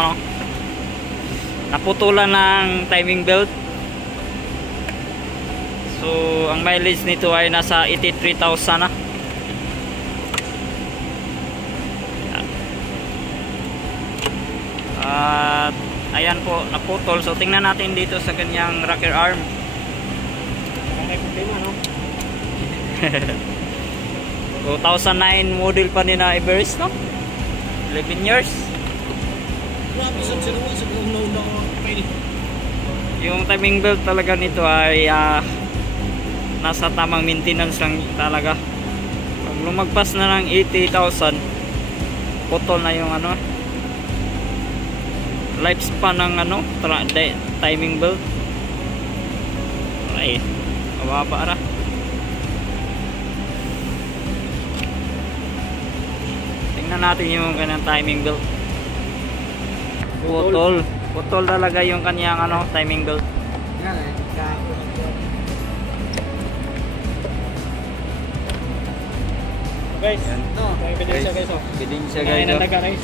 ano, naputulan ng timing belt. So ang mileage nito ay nasa 83,000 na. At ayan po, naputol. So tingnan natin dito sa kanyang rocker arm. May problema, no? 2009 model pa ni na Everest, no? 11 years. Grabe sa sinuwa sa unaw-una ko kayo. Yung timing belt talaga nito ay nasa tamang maintenance lang talaga. Pag lumagpas na ng 80,000, putol na yung ano, lifespan ng ano, timing belt. Ay, mababa ra. Tingnan natin yung kanyang timing belt. Putol talaga yung kanyang ano, timing belt. Yan eh. Guys, ito, may ebidensya guys. Ebidensya guys. Guys.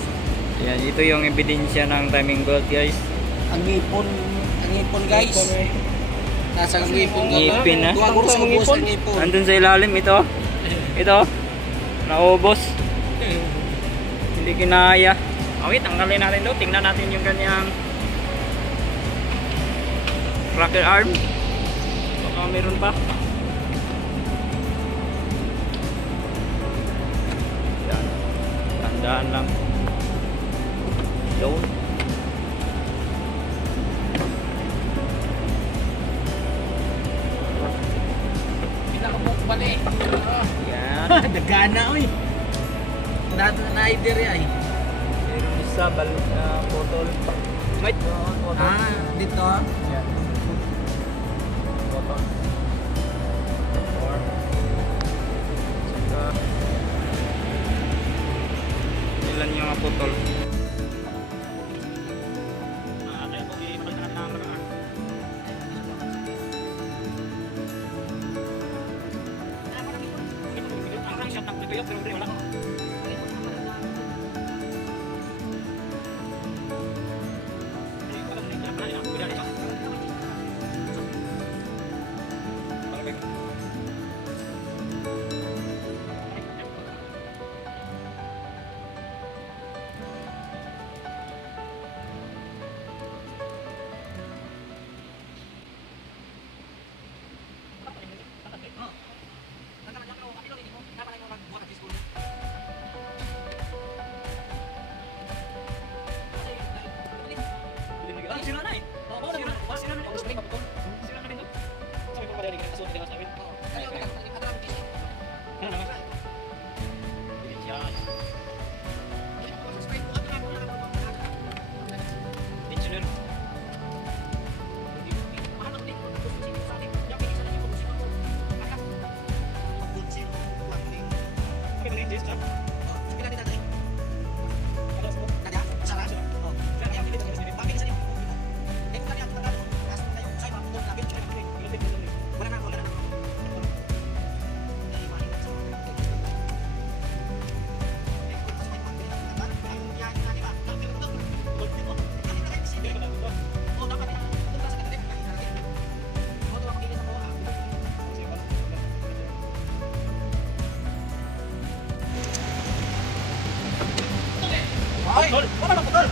Yan, ito yung ebidensya ng timing belt guys. Ang ngipon guys. Nasa ngipon ka. Ngipin na. Tuwag ko sa ubos ang ngipon. Nandun sa ilalim ito. Ito. Naubos. Hindi kinaya. Okay, tanggalin natin doon. Tingnan natin yung kanyang rocker arm. Baka meron pa. Yan. Tandaan lang. Doon. Pinakabuk bali. Yan. Dagana oy. Nato na idea ay. Meron isa botol. Might botol. Dito. Yan. Botol. Or saka ilan yung mga botol. Putol. Ano putol?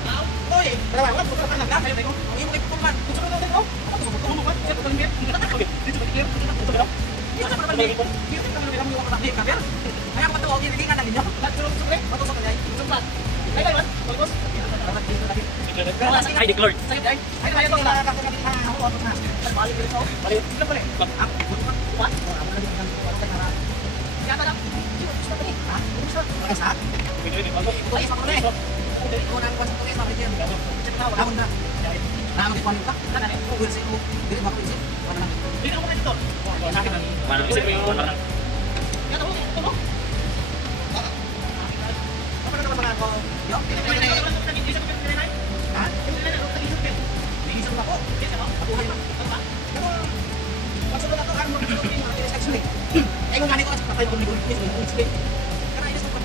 Oy, tara wala putol ka na kayo dito. Ang imo kay putol man. Gusto ko daw. Ako putol mo ba? Siya putol niya. Dito ba clear? Dito ba? Dito ba naman dito? Dito ba naman yung mga ka ver? Ay ang patuwa ini dingan ninyo. Lahat sure. Patusok na ay. Sumpat. Ay man. Pagos. I declared. Ay tayo to na ako na ako na. Balik dito. Balik. Sila pala. Up. What? Ya ta. Gusto pa ni. Ha? Gusto. Ay sa. Ay sa pa ni. Unang kuan sa tulis mabigyan. Check na wala na. Na mag kuan ka. Kana ni. Ko sa mo. Dili ba ko isip? Wala na. Dili ako dito. Wala isip ko yung wala. Ya to. To. Apa na naman ako? Yo. Ha? Isip ako. Ako hay. Pasok na to ang mo. Actually. Ay kung ganito ka tayo kung ligo. Kana inis ko pa.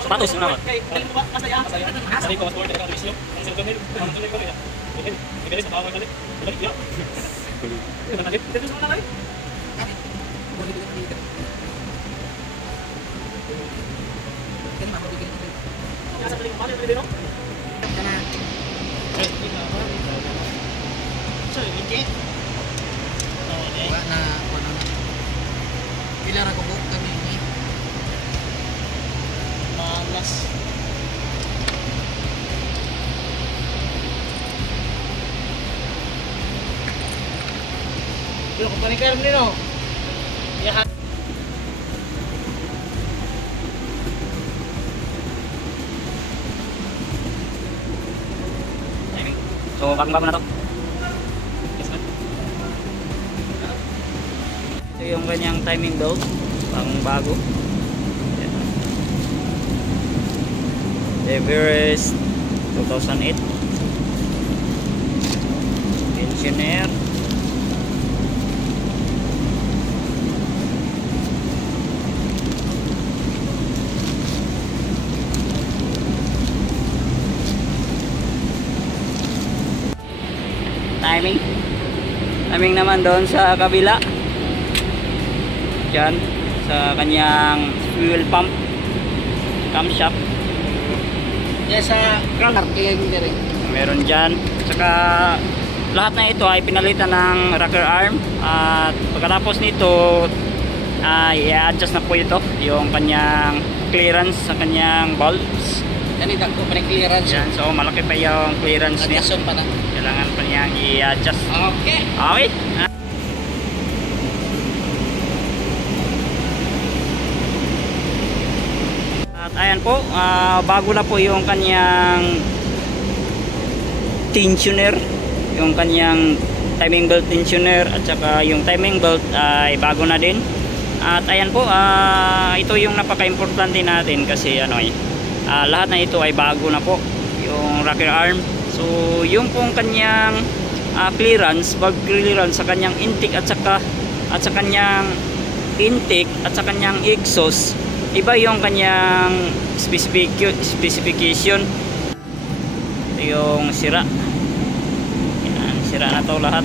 Sapatos naman. Pila ra ko buok kami ni malas. Yo ko panikar nino. Ya. So, paking bago na to. Ito yung kanyang timing belt, pang bago. Everest 2008. Tensioner. Timing naman doon sa kabila, dyan sa kanyang fuel pump camshaft. Ya sa crank kaya hindi rin. Meron dyan, saka lahat na ito ay pinalitan ng rocker arm, at pagkatapos nito i-adjust na po ito yung kanyang clearance sa kanyang bulbs. Yan itang ko clearance. Yan, so malaki pa yung clearance niya, Adjustment pa na. kailangan pa niyang i-adjust. Okay. Okay. At ayan po, bago na po yung kanyang tensioner, yung kanyang timing belt tensioner, at saka yung timing belt ay bago na din. At ayan po, ito yung napaka-importante natin kasi lahat na ito ay bago na po, yung rocker arm. So yung pong kanyang clearance, valve clearance sa kanyang intake at sa kanyang intake at sa kanyang exhaust, iba yung kanyang specification. Ito yung sira. Yan, sira na to lahat.